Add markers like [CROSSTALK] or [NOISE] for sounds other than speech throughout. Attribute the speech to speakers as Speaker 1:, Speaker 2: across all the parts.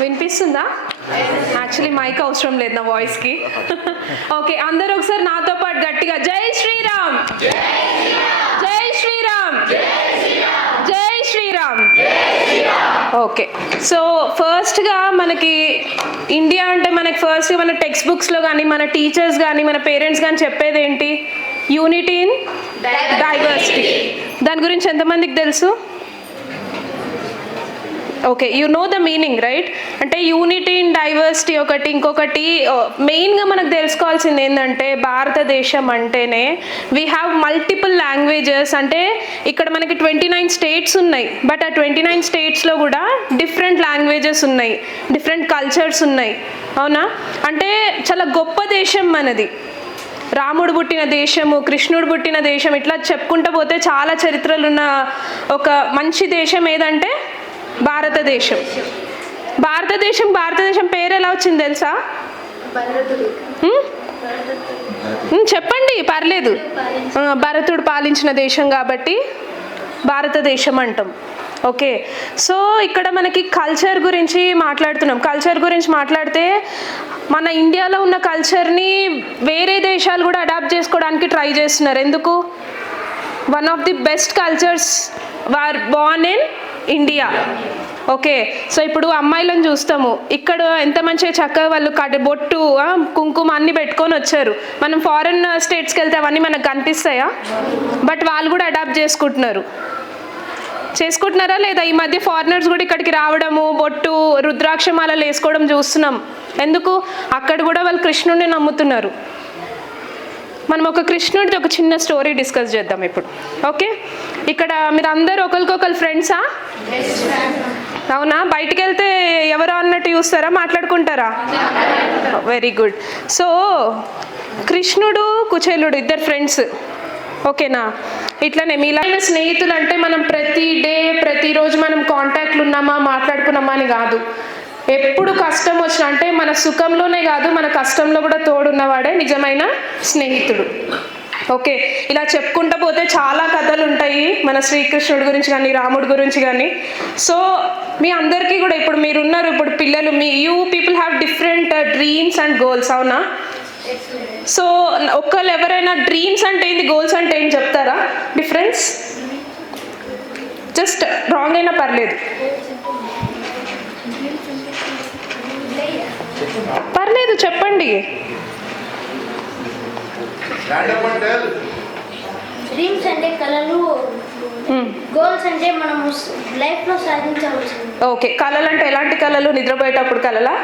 Speaker 1: వినిపిస్తుందా? Actually mic అవసరం లేదు నా వాయిస్కి ఓకే అందరూ ఒకసారి నాతో పాటు గట్టిగా జై శ్రీరామ్! జై శ్రీరామ్! జై శ్రీరామ్! ఓకే సో ఫస్ట్గా మనకి ఇండియా అంటే మనకి ఫస్ట్గా మన టెక్స్ట్ బుక్స్లో కానీ మన టీచర్స్ కానీ మన పేరెంట్స్ కానీ చెప్పేది ఏంటి? యూనిటీ ఇన్ డైవర్సిటీ దాని గురించి ఎంతమందికి తెలుసు? Okay you know the meaning right అంటే యూనిటీ ఇన్ డైవర్సిటీ ఒకటి ఇంకొకటి uh, మెయిన్గా మనకు తెలుసుకోవాల్సింది ఏంటంటే భారతదేశం అంటేనే వీ హ్యావ్ మల్టిపుల్ లాంగ్వేజెస్ అంటే ఇక్కడ మనకి ట్వంటీ నైన్ స్టేట్స్ ఉన్నాయి. బట్ ఆ ట్వంటీ నైన్ స్టేట్స్లో కూడా డిఫరెంట్ లాంగ్వేజెస్ ఉన్నాయి. డిఫరెంట్ కల్చర్స్ ఉన్నాయి. అవునా? అంటే చాలా గొప్ప దేశం మనది. రాముడు పుట్టిన దేశము కృష్ణుడు పుట్టిన దేశం ఇట్లా చెప్పుకుంటూ పోతే చాలా చరిత్రలున్న ఒక మంచి దేశం ఏదంటే భారతదేశం. భారతదేశం భారతదేశం పేరు ఎలా వచ్చింది తెలుసా? చెప్పండి పర్లేదు. భరతుడు పాలించిన దేశం కాబట్టి భారతదేశం అంటాం. ఓకే. సో ఇక్కడ మనకి కల్చర్ గురించి మాట్లాడుతున్నాం. కల్చర్ గురించి మాట్లాడితే మన ఇండియాలో ఉన్న కల్చర్ని వేరే దేశాలు కూడా అడాప్ట్ చేసుకోవడానికి ట్రై చేస్తున్నారు. ఎందుకు? One of the best cultures were born in India okay so ఇప్పుడు అమ్మాయిలను చూస్తాము. ఇక్కడ ఎంత మంచిగా చక్కగా వాళ్ళు కట్ బొట్టు కుంకుమ అన్ని పెట్టుకొని వచ్చారు. మనం ఫారిన్ స్టేట్స్కి వెళ్తే అవన్నీ మనకు కనిపిస్తాయా? బట్ వాళ్ళు కూడా అడాప్ట్ చేసుకుంటున్నారు. చేసుకుంటున్నారా లేదా? ఈ మధ్య ఫారినర్స్ కూడా ఇక్కడికి రావడము బొట్టు రుద్రాక్షమాలలు వేసుకోవడం చూస్తున్నాం. ఎందుకు? అక్కడ కూడా వాళ్ళు కృష్ణుడిని నమ్ముతున్నారు. మనం ఒక కృష్ణుడిది ఒక చిన్న స్టోరీ డిస్కస్ చేద్దాం ఇప్పుడు. ఓకే ఇక్కడ మీరు అందరు ఒకరికొకరు ఫ్రెండ్సా అవునా? బయటికి వెళ్తే ఎవరు అన్నట్టు చూస్తారా? మాట్లాడుకుంటారా? వెరీ గుడ్ సో కృష్ణుడు కుచేలుడు ఇద్దరు ఫ్రెండ్స్ ఓకేనా ఇట్లానే మీలాంటి స్నేహితులు అంటే మనం ప్రతి డే ప్రతిరోజు మనం కాంటాక్ట్లు ఉన్నామా మాట్లాడుకున్నామా అని కాదు. ఎప్పుడు కష్టం వచ్చినా అంటే మన సుఖంలోనే కాదు మన కష్టంలో కూడా తోడున్నవాడే నిజమైన స్నేహితుడు. ఓకే ఇలా చెప్పుకుంటూ పోతే చాలా కథలు ఉంటాయి మన శ్రీకృష్ణుడి గురించి కానీ రాముడి గురించి కానీ. సో మీ అందరికీ కూడా ఇప్పుడు మీరు ఉన్నారు ఇప్పుడు పిల్లలు మీ you people have different dreams and goals అవునా? సో ఒక్కళ్ళు ఎవరైనా డ్రీమ్స్ అంటే ఏంటి గోల్స్ అంటే ఏంటి చెప్తారా? డిఫరెన్స్ జస్ట్ రాంగ్ అయినా పర్లేదు. పర్లేదు చెప్పండి.
Speaker 2: డ్రీమ్స్ అంటే కళలు. గోల్స్ అంటే మనం
Speaker 1: ఓకే కళలు అంటే ఎలాంటి కళలు? నిద్రపోయేటప్పుడు కళలా?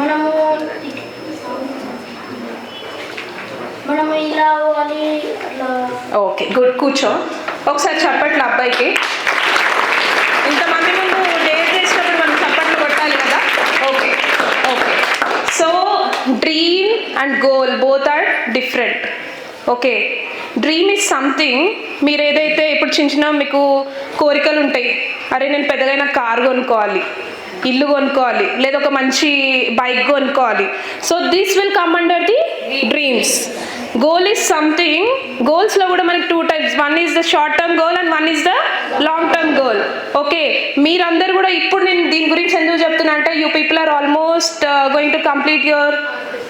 Speaker 2: మనము మనము ఇలా
Speaker 1: ఓకే గుడ్ కూర్చో. ఒకసారి చప్పట్లు అబ్బాయికి ఇంతమంది ముందు డేర్ చేసినప్పుడు మనం చప్పట్లు కొట్టాలి కదా okay okay so dream and goal both are different okay dream is something మీరు ఏదైతే ఇప్పుడు చిన్న చిన్న మీకు కోరికలు ఉంటాయి అరే నేను పెద్దగైన కారు కొనుక్కోవాలి ఇల్లు కొనుక్కోవాలి లేదా ఒక మంచి బైక్ కొనుక్కోవాలి. So this will come under the dreams goal is something గోల్స్లో కూడా మనకి two types one is the short term goal and one is the long term goal okay మీరందరూ కూడా ఇప్పుడు నేను దీని గురించి ఎందుకు చెప్తున్నా అంటే you people are almost going to complete your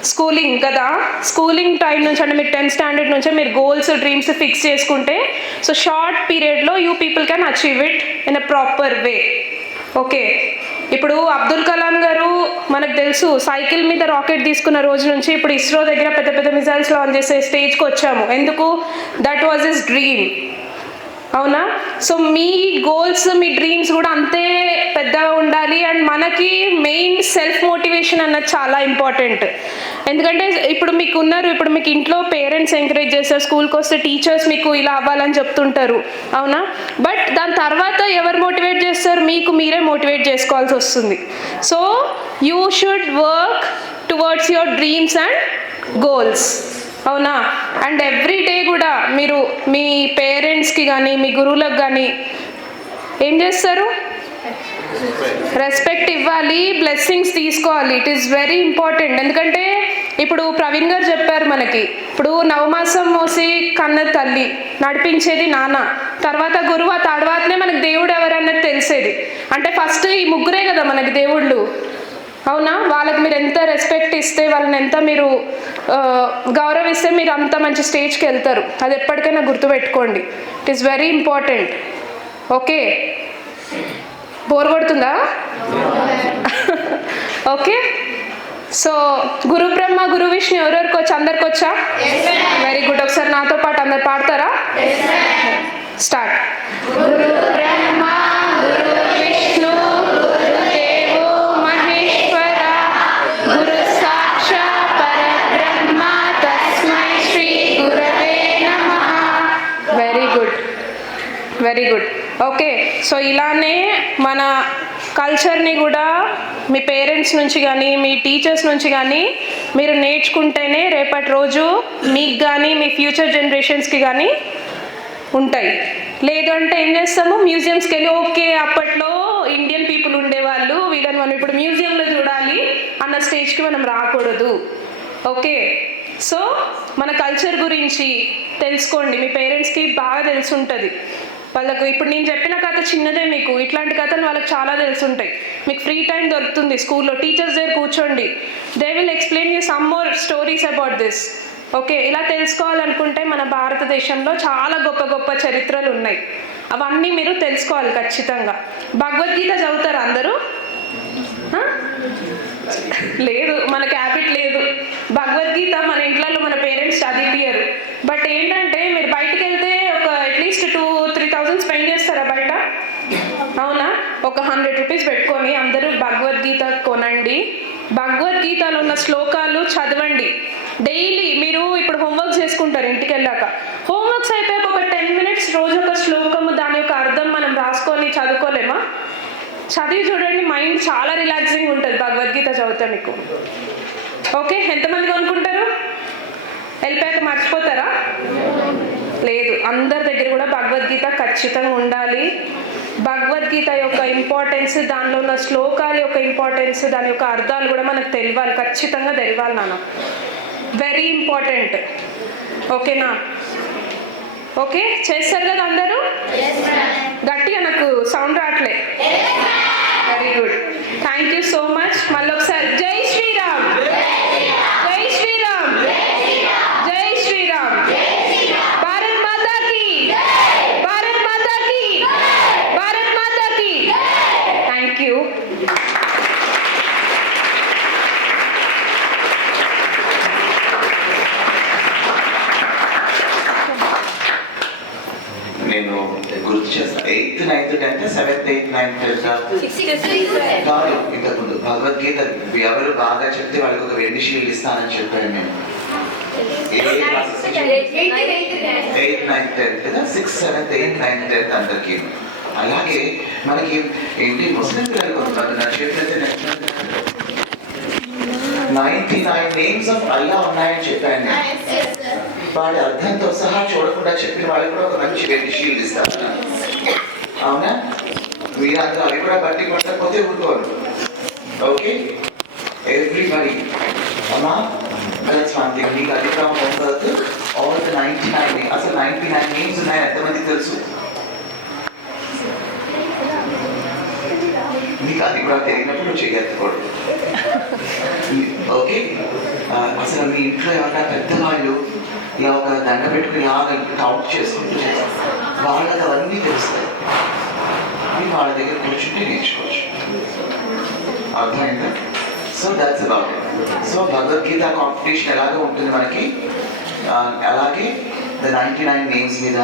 Speaker 1: schooling కదా? స్కూలింగ్ టైం నుంచి అంటే మీరు టెన్త్ స్టాండర్డ్ నుంచే మీరు గోల్స్ డ్రీమ్స్ ఫిక్స్ చేసుకుంటే సో షార్ట్ పీరియడ్లో you people can achieve it in a proper way okay ఇప్పుడు అబ్దుల్ కలాం గారు మనకు తెలుసు సైకిల్ మీద రాకెట్ తీసుకున్న రోజు నుంచి ఇప్పుడు ఇస్రో దగ్గర పెద్ద పెద్ద మిజైల్స్ లాంచ్ చేసే స్టేజ్కి వచ్చాము. ఎందుకు? దట్ వాజ్ ఇస్ డ్రీమ్ అవునా? సో మీ గోల్స్ మీ డ్రీమ్స్ కూడా అంతే పెద్దగా ఉండాలి. అండ్ మనకి మెయిన్ సెల్ఫ్ మోటివేషన్ అన్నది చాలా ఇంపార్టెంట్ ఎందుకంటే ఇప్పుడు మీకు ఉన్నారు ఇప్పుడు మీకు ఇంట్లో పేరెంట్స్ ఎంకరేజ్ చేస్తారు స్కూల్కి వస్తే టీచర్స్ మీకు ఇలా అవ్వాలని చెప్తుంటారు. అవునా? బట్ దాని తర్వాత ఎవరు మోటివేట్ చేస్తారు? మీకు మీరే మోటివేట్ చేసుకోవాల్సి వస్తుంది. So you should work towards your dreams and goals అవునా? అండ్ ఎవ్రీ డే కూడా మీరు మీ పేరెంట్స్కి కానీ మీ గురువులకు కానీ ఏం చేస్తారు? రెస్పెక్ట్ ఇవ్వాలి బ్లెస్సింగ్స్ తీసుకోవాలి. ఇట్ ఈస్ వెరీ ఇంపార్టెంట్ ఎందుకంటే ఇప్పుడు ప్రవీణ్ గారు చెప్పారు మనకి ఇప్పుడు నవమాసం మోసి కన్న తల్లి నడిపించేది నాన్న. తర్వాత గురువు ఆ తర్వాతనే మనకి దేవుడు ఎవరన్నది తెలిసేది. అంటే ఫస్ట్ ఈ ముగ్గురే కదా మనకి దేవుళ్ళు. అవునా? వాళ్ళకి మీరు ఎంత రెస్పెక్ట్ ఇస్తే వాళ్ళని ఎంత మీరు గౌరవిస్తే మీరు అంత మంచి స్టేజ్కి వెళ్తారు. అది ఎప్పటికైనా గుర్తుపెట్టుకోండి. It is very important okay bore కొడుతుందా? ఓకే సో గురు బ్రహ్మ గురు విష్ణు ఎవరెవరికి వచ్చి అందరికి వచ్చా వెరీ గుడ్ ఒకసారి నాతో పాటు అందరు పాడతారా? Start very good okay so ఇలానే మన కల్చర్ని కూడా మీ పేరెంట్స్ నుంచి కానీ మీ టీచర్స్ నుంచి కానీ మీరు నేర్చుకుంటేనే రేపటి రోజు మీకు కానీ మీ ఫ్యూచర్ జనరేషన్స్కి కానీ ఉంటాయి. లేదు అంటే ఏం చేస్తాము? మ్యూజియంస్కి వెళ్ళి ఓకే అప్పట్లో ఇండియన్ పీపుల్ ఉండేవాళ్ళు. వీళ్ళని మనం ఇప్పుడు మ్యూజియంలో చూడాలి అన్న స్టేజ్కి మనం రాకూడదు. ఓకే సో మన కల్చర్ గురించి తెలుసుకోండి. మీ పేరెంట్స్కి బాగా తెలిసి ఉంటుంది వాళ్ళకు ఇప్పుడు నేను చెప్పిన కథ చిన్నదే మీకు. ఇట్లాంటి కథలు వాళ్ళకి చాలా తెలుసుంటాయి. మీకు ఫ్రీ టైం దొరుకుతుంది స్కూల్లో. టీచర్స్ దగ్గర కూర్చోండి. They will explain you some more stories about this okay ఇలా తెలుసుకోవాలనుకుంటే మన భారతదేశంలో చాలా గొప్ప గొప్ప చరిత్రలు ఉన్నాయి. అవన్నీ మీరు తెలుసుకోవాలి ఖచ్చితంగా. భగవద్గీత చదువుతారు అందరూ? లేదు. మనకి హ్యాబిట్ లేదు. భగవద్గీత మన ఇంట్లో మన పేరెంట్స్ చదివిపియరు బట్ ఏంటంటే మీరు బయటికి వెళ్తే ఒక at least two three thousand spend చేస్తారా బయట అవునా ఒక హండ్రెడ్ రూపీస్ పెట్టుకొని అందరూ భగవద్గీత కొనండి. భగవద్గీతలో ఉన్న శ్లోకాలు చదవండి. డైలీ మీరు ఇప్పుడు హోంవర్క్ చేసుకుంటారు ఇంటికి వెళ్ళాక హోంవర్క్స్ అయిపోయాక ఒక టెన్ మినిట్స్ రోజు ఒక శ్లోకము దాని యొక్క అర్థం మనం రాసుకొని చదువుకోలేమా? చదివి చూడండి మైండ్ చాలా రిలాక్సింగ్ ఉంటుంది భగవద్గీత చదివితే మీకు. ఓకే ఎంతమంది కొనుక్కుంటారు? వెళ్ళిపోయాక మర్చిపోతారా? లేదు అందరి దగ్గర కూడా భగవద్గీత ఖచ్చితంగా ఉండాలి. భగవద్గీత యొక్క ఇంపార్టెన్స్ దానిలో ఉన్న శ్లోకాల యొక్క ఇంపార్టెన్స్ దాని యొక్క అర్థాలు కూడా మనకు తెలియాలి ఖచ్చితంగా తెలియాలి నాన్న. వెరీ ఇంపార్టెంట్ ఓకేనా ఓకే చేస్తారు కదా అందరూ? గట్టిగా నాకు సౌండ్ రావట్లే. Very good thank you so much మళ్ళీ ఒకసారి జై శ్రీరామ్ జై శ్రీరామ్ జై శ్రీరామ్ భారత్ మాతా కి భారత్ మాతా కి భారత్ మాతా కి థ్యాంక్ యూ
Speaker 3: నేను గుర్తు చేస్తాను eighth ninth tenth seventh eighth ninth కాదు ఇంతకుముందు భగవద్గీత ఎవరు బాగా చెప్తే వాళ్ళకి ఒక వెండి షీల్డ్ ఇస్తానని చెప్పాను నేను. ఎయిత్ నైన్త్ టెన్త్ కదా six seventh eighth ninth tenth అందరికి. అలాగే మనకి ఏంటి ముస్లిం పిల్లలు కొంతమంది నా చేతులైతే ninety nine names of Allah ఉన్నాయని చెప్పాను వాడి అర్థంతో సహా చూడకుండా చెప్పిన వాళ్ళకి కూడా ఒక మంచి వెండి షీల్డ్ ఇస్తారు. అవునా? మీరందరూ అవి కూడా బట్టి కొట్టకపోతే ఊరుకోరు ఓకే? ఎవ్రీబడి అమ్మా దట్స్ వన్ నీకు మీకు అది from home all the ninety nine అసలు నైన్టీ నైన్ నేమ్స్ ఉన్నాయి ఎంతమంది తెలుసు? నీకు అది కూడా తెలియనప్పుడు చేయకూడదు ఓకే? అసలు మీ ఇంట్లో ఎవరైనా పెద్దవాళ్ళు ఇలా ఒక దండ పెట్టుకుని ఇలా కౌంట్ చేసుకుంటూ చేస్తారు. వాళ్ళకి అవన్నీ తెలుస్తాయి. వాళ్ళ దగ్గర కూర్చుంటే నేర్చుకోవచ్చు అర్థమైందా? So that's about so Bhagavad Gita competition ఎలాగో ఉంటుంది మనకి? అలాగే ద నైంటీ నైన్ నేమ్స్ మీద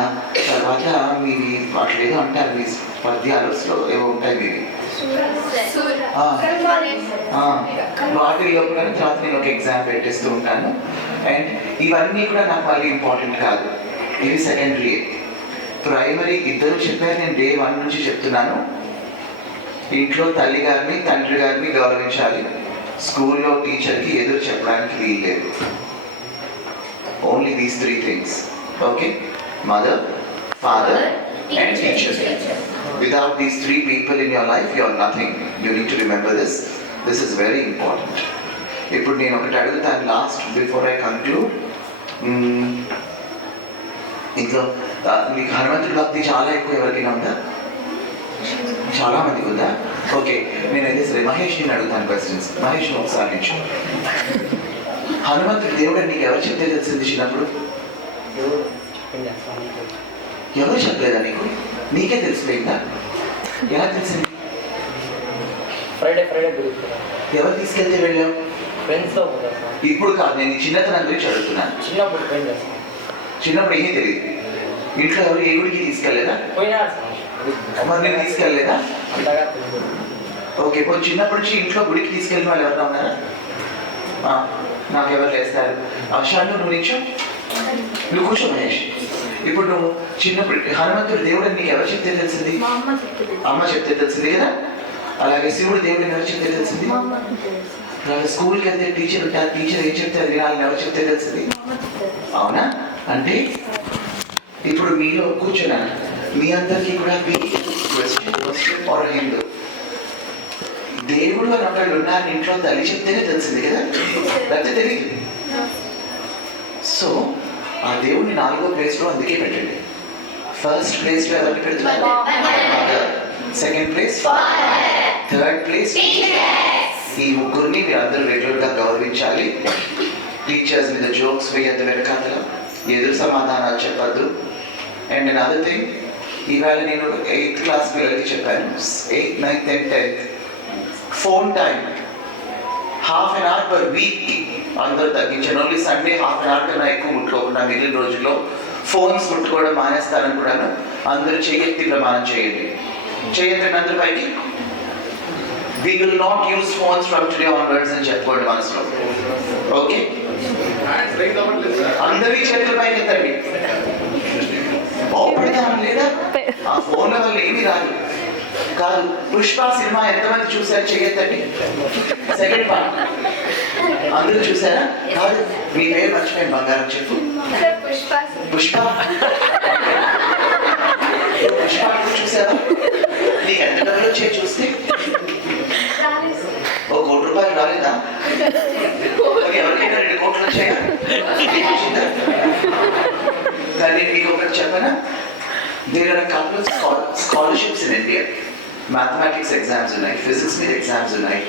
Speaker 3: తర్వాత మీవి వాటిలో ఏదో అంటారు మీ పద్యాలు ఏవో ఉంటాయి మీవి. వాటిల్లో కూడా తర్వాత నేను ఒక ఎగ్జామ్ పెట్టేస్తూ ఉంటాను. అండ్ ఇవన్నీ కూడా నాకు మళ్ళీ ఇంపార్టెంట్ కాదు. ఇవి సెకండరీ ప్రైమరీ ఇద్దరు చెప్పారు నేను డే వన్ నుంచి చెప్తున్నాను. ఇంట్లో తల్లి గారిని తండ్రి గారిని గౌరవించాలి. స్కూల్లో టీచర్కి ఎదురు చెప్పడానికి వీల్లేదు only these three things okay mother father and teacher Without these three people in your life, you're nothing. You need to remember this. This is very important. ఇప్పుడు నేను ఒకటి అడుగుతాను లాస్ట్ బిఫోర్ ఐ కన్క్లూడ్ ఇంట్లో మీకు హనుమంతుడి భక్తి చాలా ఎక్కువ ఎవరికైనా ఉందా? చాలా మందికి ఉందా? ఓకే నేనైతే సరే మహేష్ నేను అడుగుతాను క్వశ్చన్స్ మహేష్ ఒకసారి నుంచి హనుమంతుడి దేవుడు నీకు ఎవరు చెప్తే తెలిసింది చిన్నప్పుడు? ఎవరు చెప్పలేదా నీకు? నీకే తెలిసిపోయిందా? ఎలా తెలిసింది?
Speaker 4: ఫ్రైడే ఫ్రైడే
Speaker 3: ఎవరు తీసుకెళ్తే వెళ్ళావు?
Speaker 4: ఫ్రెండ్స్తో
Speaker 3: ఇప్పుడు కాదు నేను చిన్నతనం గురించి అడుగుతున్నాను
Speaker 4: చిన్నప్పుడు
Speaker 3: చిన్నప్పుడు ఏమీ తెలియదు. ఇంట్లో ఎవరు ఏ గుడికి తీసుకెళ్ళలేదా?
Speaker 4: పోయినారు
Speaker 3: నేను తీసుకెళ్ళలేదా? ఓకే ఇప్పుడు చిన్నప్పటి నుంచి ఇంట్లో గుడికి తీసుకెళ్ళిన వాళ్ళు ఎవరైనా ఉన్నారా? నాకు ఎవరు లేస్తారు? అశాను నువ్వు నించో నువ్వు కూర్చో మహేష్. ఇప్పుడు నువ్వు చిన్నప్పుడు హనుమంతుడు దేవుడు నీకు ఎవరు చెప్తే తెలిసింది?
Speaker 2: అమ్మ
Speaker 3: చెప్తే తెలిసింది. కదా? అలాగే శివుడు దేవుడు ఎవరు చెప్తే తెలిసింది? అలాగే స్కూల్కి వెళ్తే టీచర్ ఉంటారు టీచర్ ఏం చెప్తే అది వినాలని ఎవరు చెప్తే తెలిసింది. అవునా? అంటే ఇప్పుడు మీలో కూర్చున్నాను. మీ అందరికీ కూడా ఆర్ హిందూ దేవుడు అని ఒకళ్ళు ఉన్నారు ఇంట్లో తల్లి చెప్తేనే తెలిసింది కదా? లేకపోతే తెలియదు? సో ఆ దేవుడిని నాలుగో ప్లేస్లో అందుకే పెట్టండి. ఫస్ట్ ప్లేస్లో ఎవరిని పెడుతున్నారు? సెకండ్ ప్లేస్ థర్డ్ ప్లేస్ ఈ ముగ్గురిని మీరు అందరూ రెగ్యులర్గా గౌరవించాలి. టీచర్స్ మీద జోక్స్ వేయద్దు వెనకాల ఎదురు సమాధానాలు చెప్పద్దు. అండ్ అదర్ థింగ్ ఈవేళ నేను ఎయిత్ క్లాస్ పిల్లలకి చెప్పాను. Eighth ninth and tenth phone time half an hour per week అందరూ తగ్గించాను only Sunday half an hour కన్నా ఎక్కువ ముట్టుకోకుండా మిగిలిన రోజుల్లో ఫోన్స్ ముట్టుకోవడం మానేస్తారనుకున్నాను అందరూ చేయెత్తి ప్రమాణం చేయండి. చేయెత్తండి అందరి పైకి we will not use phones from today onwards అని చెప్పుకోండి మనసులో. ఓకే అందరి చేతుల పైకి ఎత్తండి. బాగుపడతాం లేదా? ఆ ఫోన్ల వల్ల ఏమీ రాదు. కాదు పుష్ప సినిమా ఎంతమంది చూశారు చేయొద్దండి సెకండ్ పార్ట్ అందరూ చూసారా కాదు మీ పేరు మర్చిపోయాను బంగారం చెప్పు.
Speaker 2: పుష్ప
Speaker 3: పుష్ప? పుష్ప చూసావా నీకు ఎంత డబ్బులు వచ్చాయి చూస్తే. ఓ కోటి రూపాయలు రాలేదా? [LAUGHS] ఎవరికైనా రెండు కోట్లు వచ్చాయా? [LAUGHS] నీకు చెప్పానా? There are couple scholarships in India mathematics exams ఉన్నాయి ఫిజిక్స్ మీద ఎగ్జామ్స్ ఉన్నాయి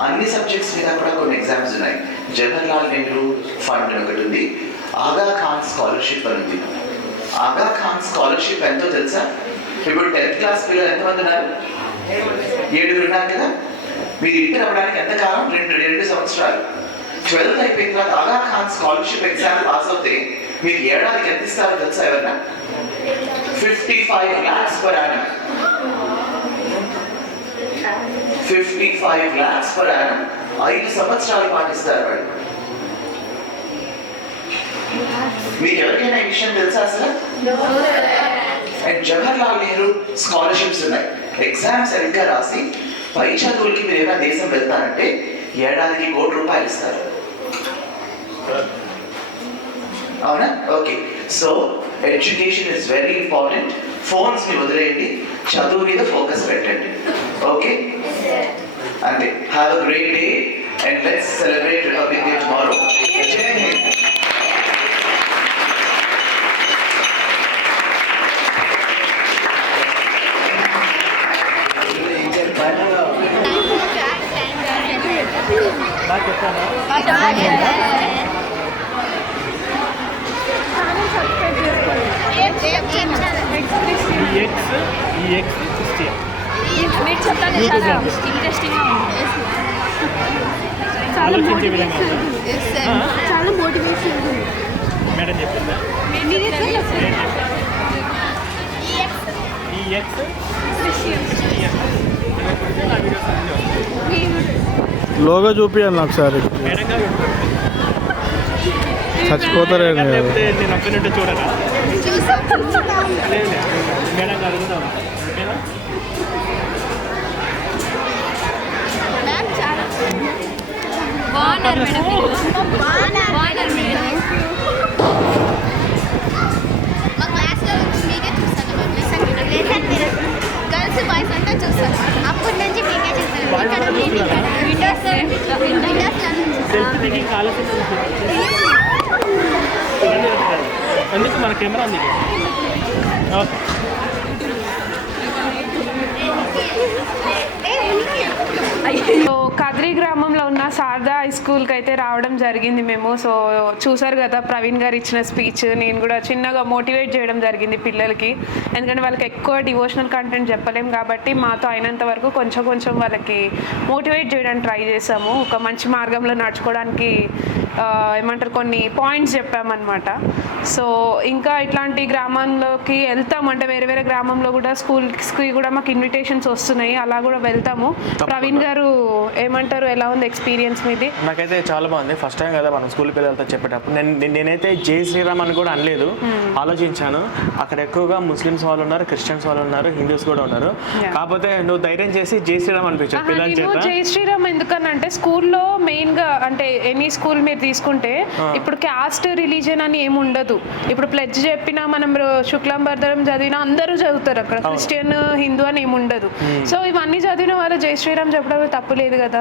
Speaker 3: అన్ని సబ్జెక్ట్స్ మీద కూడా కొన్ని ఎగ్జామ్స్ ఉన్నాయి. జవహర్లాల్ నెహ్రూ ఫండ్ ఒకటి ఉంది. ఆగా ఖాన్ స్కాలర్షిప్ అని ఉంది. ఆగా ఖాన్ స్కాలర్షిప్ ఎంతో తెలుసా? ఇప్పుడు టెన్త్ క్లాస్ పిల్లలు ఎంతమంది ఉన్నారు? ఏడుగురు ఉన్నారు కదా? మీరు ఇంటర్ అవ్వడానికి ఎంత కాలం? రెండు రెండు సంవత్సరాలు. ట్వెల్త్ అయిపోయిన తర్వాత ఆగా ఖాన్ స్కాలర్షిప్ ఎగ్జామ్ పాస్ అవుతే మీకు ఏడాదికి ఎంత ఇస్తారో తెలుసా ఎవరన్నా? Fifty five lakhs per annum fifty five lakhs per annum ఐదు సంవత్సరాలు పాటిస్తారు వాళ్ళు. మీకు ఎవరికైనా ఈ విషయం తెలుసా అసలు? అండ్ జవహర్లాల్ నెహ్రూ స్కాలర్షిప్స్ ఉన్నాయి. ఎగ్జామ్స్ సరిగ్గా రాసి పై చదువులకి మీరు ఏమైనా దేశం వెళ్తారంటే ఏడాదికి కోటి రూపాయలు ఇస్తారు. అవునా? Okay so education is very important ఫోన్స్ని వదిలేయండి. చదువు మీద ఫోకస్ పెట్టండి. ఓకే అంతే. Have a great day and let's celebrate republic day tomorrow జై హింద్
Speaker 5: ఈఎక్స్ ఈఎక్స్ సిక్స్టీ
Speaker 6: మీరు చెప్తాను చాలా ఇంట్రెస్టింగ్గా ఉంది? చాలా? చాలా మోటివేషన్ ఉంది
Speaker 5: మేడం చెప్పిందా ఈఎక్స్
Speaker 7: లోగో చూపియండి ఒకసారి
Speaker 5: మేడం గారు
Speaker 7: చచ్చిపోతారేంటి కదా.
Speaker 5: లేకపోతే నేను ఒక్కరి నుండి చూడరా. మేడం అడుగుతాం ఓకేనా
Speaker 6: మేడం చాలా బాగున్నారు మేడం బాగున్నారు మేడం మా క్లాస్లో వచ్చి మీకే చూస్తాను మేము లెసన్ లెసన్ మీరు గర్ల్స్ బాయ్స్ అంతా చూస్తాను అప్పటి నుంచి మీకే చూస్తాను ఇక్కడ విండోస్ విండోస్ సెల్ఫీ దిగి కాలకి ఎందుకు
Speaker 5: మన కెమెరా ఉంది? ఓకే.
Speaker 1: కద్రి గ్రామంలో ఉన్న శారదా హై స్కూల్కి అయితే రావడం జరిగింది మేము. సో చూసారు కదా ప్రవీణ్ గారు ఇచ్చిన స్పీచ్ నేను కూడా చిన్నగా మోటివేట్ చేయడం జరిగింది పిల్లలకి. ఎందుకంటే వాళ్ళకి ఎక్కువ డివోషనల్ కంటెంట్ చెప్పలేం కాబట్టి మాతో అయినంత వరకు కొంచెం కొంచెం వాళ్ళకి మోటివేట్ చేయడానికి ట్రై చేసాము. ఒక మంచి మార్గంలో నడుచుకోవడానికి ఏమంటారు కొన్ని పాయింట్స్ చెప్పామన్నమాట. సో ఇంకా ఇట్లాంటి గ్రామంలోకి వెళ్తాం. అంటే వేరే వేరే గ్రామంలో కూడా స్కూల్స్కి కూడా మాకు ఇన్విటేషన్స్ వస్తున్నాయి. అలా కూడా వెళ్తాము. ప్రవీణ్ గారు ఏమంటారు? ఎలా ఉంది ఎక్స్పీరియన్స్ మీది?
Speaker 8: నాకైతే చాలా బాగుంది. ఫస్ట్ టైం కదా మనం స్కూల్ పిల్లలతో చెప్పేటప్పుడు నేను నేను- నేనైతే జై శ్రీరామ్ అని కూడా అనలేదు. ఆలోచించాను. అక్కడ ఎక్కువగా ముస్లిమ్స్ వాళ్ళు ఉన్నారు క్రిస్టియన్స్ వాళ్ళు ఉన్నారు హిందూస్ కూడా ఉన్నారు. కాకపోతే నువ్వు ధైర్యం చేసి జై శ్రీరామ్ అనిపించావు పిల్లల
Speaker 1: జై శ్రీరామ్ ఎందుకనంటే స్కూల్లో మెయిన్గా అంటే ఎనీ స్కూల్ మీరు తీసుకుంటే ఇప్పుడు క్యాస్ట్ రిలీజన్ అని ఏమి ఉండదు. ఇప్పుడు ప్లెడ్జ్ చెప్పినా మనం శుక్లం భర్దరం చదివినా అందరూ చదువుతారు అక్కడ. క్రిస్టియన్ హిందూ అని ఏమి ఉండదు. సో ఇవన్నీ చదివిన వాళ్ళు జై శ్రీరామ్ చెప్పడం తప్పు లేదు కదా.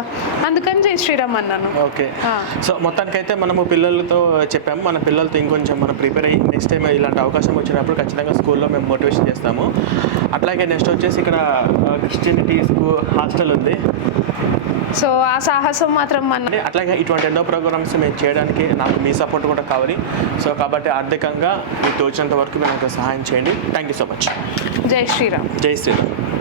Speaker 1: అందుకని జై శ్రీరామ్ అన్నాను.
Speaker 8: ఓకే. సో మొత్తానికైతే మనము పిల్లలతో చెప్పాము. మన పిల్లలతో ఇంకొంచెం మనం ప్రిపేర్ అయ్యి నెక్స్ట్ టైం ఇలాంటి అవకాశం వచ్చినప్పుడు ఖచ్చితంగా స్కూల్లో మేము మోటివేషన్ చేస్తాము. అట్లాగే నెక్స్ట్ వచ్చేసి ఇక్కడ క్రిస్టియనిటీ స్కూల్ హాస్టల్ ఉంది.
Speaker 1: సో ఆ సాహసం మాత్రం మన
Speaker 8: అంటే అట్లాగే ఇటువంటి ఎన్నో ప్రోగ్రామ్స్ మేము చేయడానికి నాకు మీ సపోర్ట్ కూడా కావాలి. సో కాబట్టి ఆర్థికంగా మీకు తోచినంత వరకు మీరు నాకు సహాయం చేయండి. థ్యాంక్ యూ సో మచ్
Speaker 1: జై శ్రీరామ్.
Speaker 8: జై శ్రీరామ్.